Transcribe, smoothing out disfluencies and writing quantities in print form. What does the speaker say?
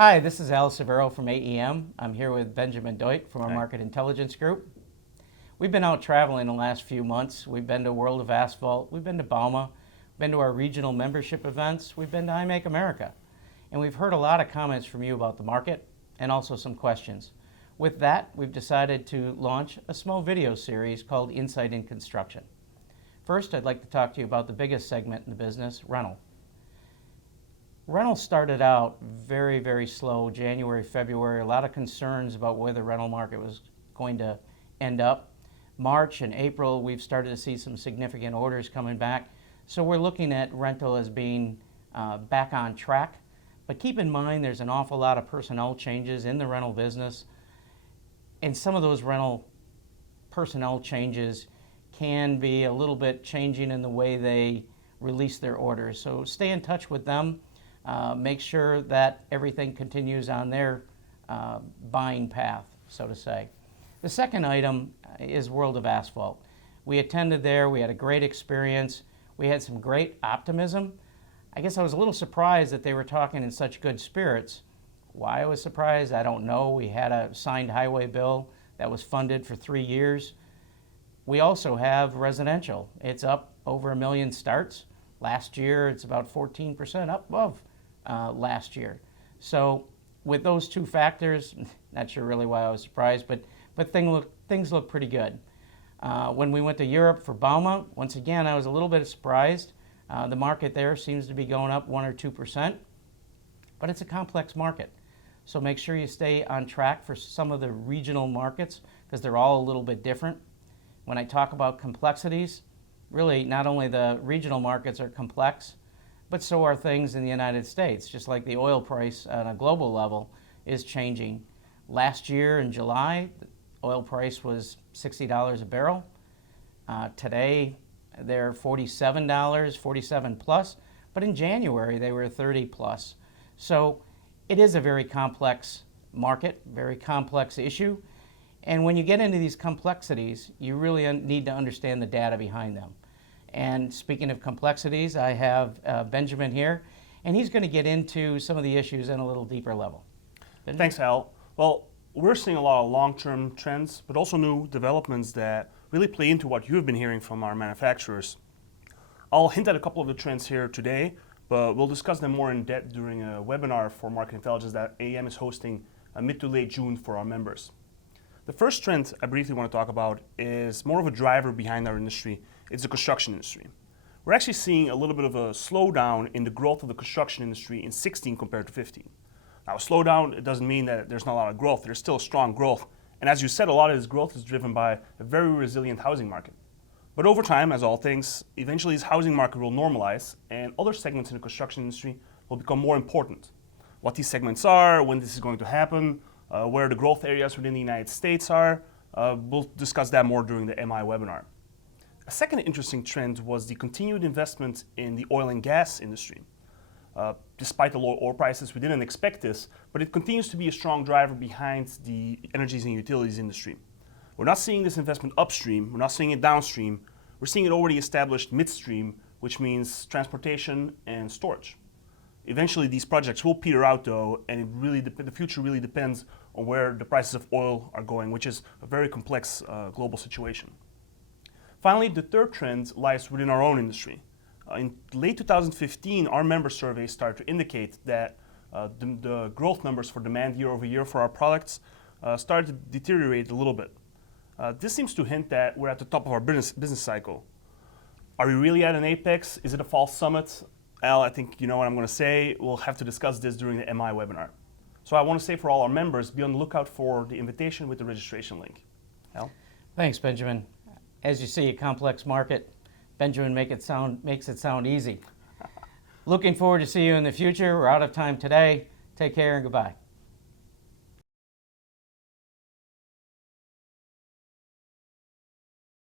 Hi, this is Al Severo from AEM. I'm here with Benjamin Deutk from our Market Intelligence Group. We've been out traveling the last few months. We've been to World of Asphalt, we've been to Bauma, been to our regional membership events, we've been to I Make America. And we've heard a lot of comments from you about the market and also some questions. With that, we've decided to launch a small video series called Insight in Construction. First, I'd like to talk to you about the biggest segment in the business, rental. Rental started out very, very slow, January, February, a lot of concerns about where the rental market was going to end up. March and April, we've started to see some significant orders coming back. So we're looking at rental as being back on track. But keep in mind, there's an awful lot of personnel changes in the rental business. And some of those rental personnel changes can be a little bit changing in the way they release their orders. So stay in touch with them. Make sure that everything continues on their buying path, so to say. The second item is World of Asphalt. We attended there, we had a great experience, we had some great optimism. I guess I was a little surprised that they were talking in such good spirits. Why I was surprised, I don't know. We had a signed highway bill that was funded for 3 years. We also have residential. It's up over 1 million starts. Last year, it's about 14% up above last year. So with those two factors, not sure really why I was surprised, but things look pretty good. When we went to Europe for Bauma, once again, I was a little bit surprised. The market there seems to be going up 1 or 2%, but it's a complex market. So make sure you stay on track for some of the regional markets because they're all a little bit different. When I talk about complexities, really not only the regional markets are complex, but so are things in the United States, just like the oil price on a global level is changing. Last year in July, the oil price was $60 a barrel. Today, they're $47, 47 plus, but in January, they were 30 plus. So it is a very complex market, very complex issue. And when you get into these complexities, you really need to understand the data behind them. And speaking of complexities, I have Benjamin here, and he's going to get into some of the issues in a little deeper level. Benjamin? Thanks, Al. Well, we're seeing a lot of long-term trends, but also new developments that really play into what you've been hearing from our manufacturers. I'll hint at a couple of the trends here today, but we'll discuss them more in depth during a webinar for Market Intelligence that AEM is hosting mid to late June for our members. The first trend I briefly want to talk about is more of a driver behind our industry. It's the construction industry. We're actually seeing a little bit of a slowdown in the growth of the construction industry in 16 compared to 15. Now, a slowdown, it doesn't mean that there's not a lot of growth. There's still strong growth. And as you said, a lot of this growth is driven by a very resilient housing market. But over time, as all things, eventually this housing market will normalize and other segments in the construction industry will become more important. What these segments are, when this is going to happen, where the growth areas within the United States are, we'll discuss that more during the MI webinar. A second interesting trend was the continued investment in the oil and gas industry. Despite the low oil prices, we didn't expect this, but it continues to be a strong driver behind the energies and utilities industry. We're not seeing this investment upstream, we're not seeing it downstream, we're seeing it already established midstream, which means transportation and storage. Eventually these projects will peter out though, and the future really depends on where the prices of oil are going, which is a very complex global situation. Finally, the third trend lies within our own industry. In late 2015, our member surveys started to indicate that the growth numbers for demand year over year for our products started to deteriorate a little bit. This seems to hint that we're at the top of our business cycle. Are we really at an apex? Is it a false summit? Al, I think you know what I'm going to say. We'll have to discuss this during the MI webinar. So I want to say for all our members, be on the lookout for the invitation with the registration link. Al? Thanks, Benjamin. As you see, a complex market. Benjamin makes it sound easy. Looking forward to see you in the future. We're out of time today. Take care and goodbye.